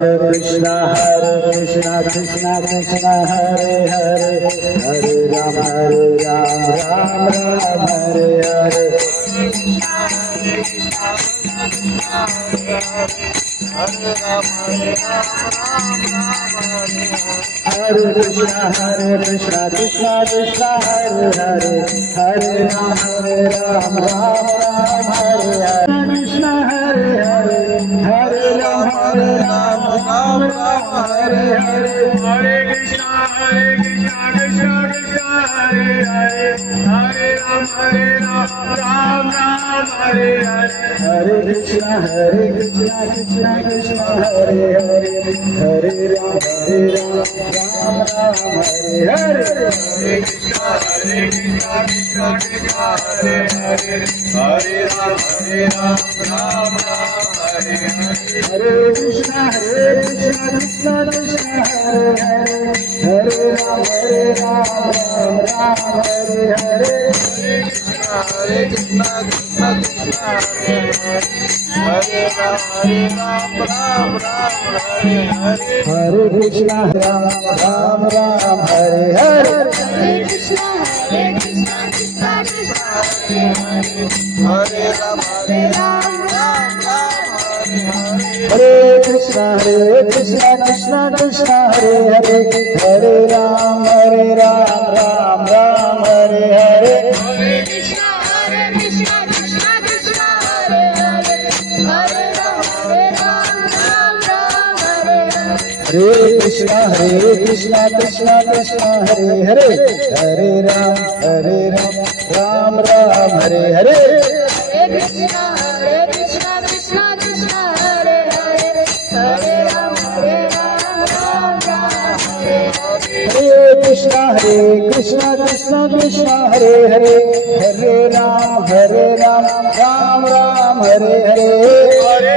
Krishna Krishna Krishna Krishna Hare Hare Hare Ram Ram Ram Hare Hare Hare Krishna Krishna Krishna Hare Hare Hare Ram Ram Hare Hare Krishna Hare Hare Hare Ram Ram Hare Hare Hare Krishna Krishna Krishna Hare Hare Hare Ram Ram Hare Hare Hare Krishna Krishna Krishna Hare Hare Hare Ram Ram Hare Hare Hare Krishna Krishna Krishna Hare Hare Hare Ram Ram Hare Hare Hare Krishna Krishna Krishna Hare Hare Hare Ram Hare Hare Hare Krishna Krishna Krishna Hare Hare Hare Ram Hare Hare Hare Krishna Ram Hare Hare Hare Krishna Krishna Krishna Hare Hare Hare Ram Hare Hare Krishna Krishna Krishna Hare Hare Hare Ram Ram Hare Hare Hare Krishna Krishna Krishna Hare Hare Hare Ram Ram Hare Hare Hare Krishna Krishna Hare Hare Hare Ram Ram Hare Hare Hare Krishna Krishna Krishna Hare Hare Hare Ram Hare Krishna Krishna Krishna Hare Hare Hare Ram Ram Hare Hare Hare